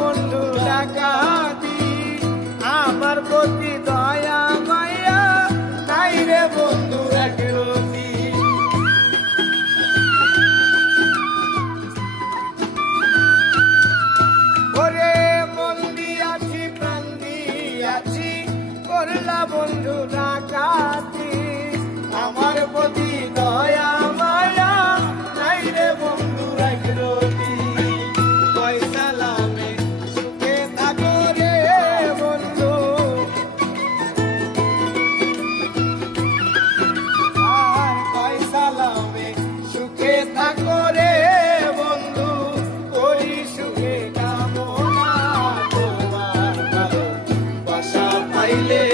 বন্ধু ডাকাতি, আমার প্রতি দয়া, মায়া, তাই রে বন্ধু ডাকি ওরে মন দিয়াছি, প্রাণ দিয়াছি, করলা বন্ধু ডাকাতি, আমার প্রতি baile.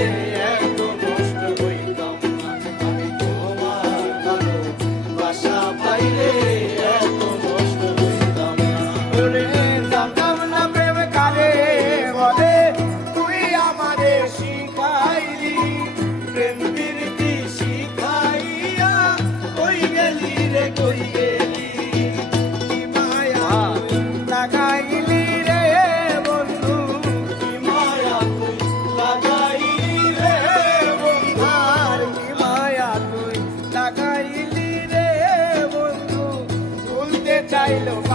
bailo.